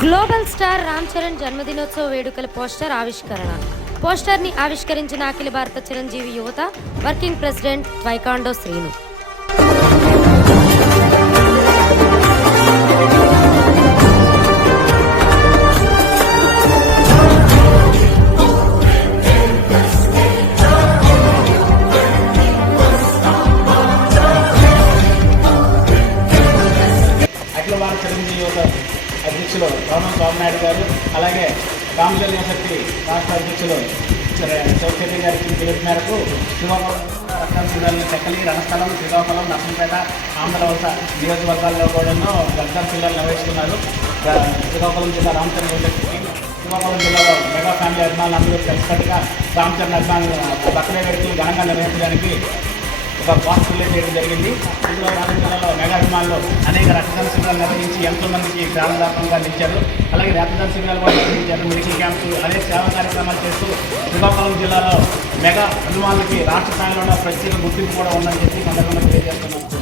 global star Ram Charan జన్మదినోత్సవ వేడుకల poster ఆవిష్కరణ పోస్టర్ని ఆవిష్కరించిన అఖిల భారత చిరంజీవి యువత వర్కింగ్ ప్రెసిడెంట్ వైకాండో శ్రీను అధ్యక్షులు రామన్ బాబు నాయుడు గారు అలాగే రామజల్ శక్తి రాష్ట్ర అధ్యక్షులు చౌచర్య గారికి పిలుపు మేరకు శ్రీకాకుళం రత్నం తెక్కలి రణస్థలం శ్రీకాకుళం నర్సంపేట ఆంధ్రవలస నియోజకవర్గాల్లో కూడా రత్నం జిల్లాలు నిర్వహిస్తున్నారు శ్రీకాకుళం జిల్లా రామచంద్ర యూనివర్సిటీ శ్రీకాకుళం జిల్లాలో మెగా ఫ్యామిలీ అభిమానులు అందరూ కలిసికట్టుగా రామచంద్ర అభిమానులు బర్త్డే వ్యక్తులు ఘనంగా నిర్వహించడానికి ఒక రిలీజ్ చేయడం జరిగింది ఇందులో రాజకీయాలలో మెగాభిమానులు అనేక రక్తదాన శిబిరాలు నిర్వహించి ఎంతో మందికి ప్రాణదాపంగా నిలిచారు అలాగే రక్తదాన శిబిరాలు కూడా నిర్వహించారు మెడికల్ క్యాంప్స్ అనేక సేవా కార్యక్రమాలు చేస్తూ శ్రీకాకుళం జిల్లాలో మెగా అభిమానులకి రాష్ట్ర స్థాయిలో ప్రత్యేక గుర్తింపు కూడా ఉందని చెప్పి సందర్భంగా తెలియజేస్తున్నాను